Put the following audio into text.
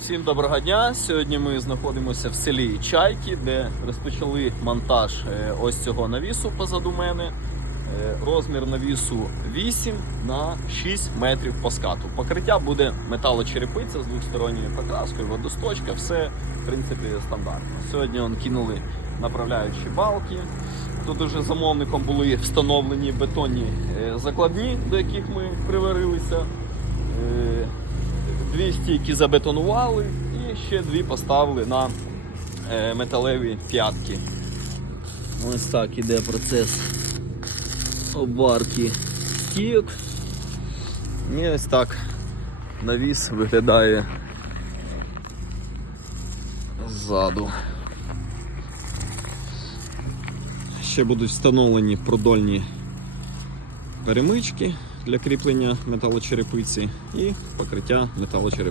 Всім доброго дня! Сьогодні ми знаходимося в селі Чайки, де розпочали монтаж е, ось цього навісу позаду мене. Е, Розмір навісу 8 на 6 метрів по скату. Покриття буде металочерепиця з двосторонньою покраскою, водосточка, все в принципі стандартно. Сьогодні он кинули направляючі балки. Тут уже замовником були встановлені бетонні е, закладні, до яких ми приварилися. Дві стійки забетонували і ще дві поставили на е, металеві п'ятки. Ось так іде процес обварки стійок. І ось так навіс виглядає ззаду. Ще будуть встановлені продольні перемички для кріплення металочерепиці і покриття металочерепиці.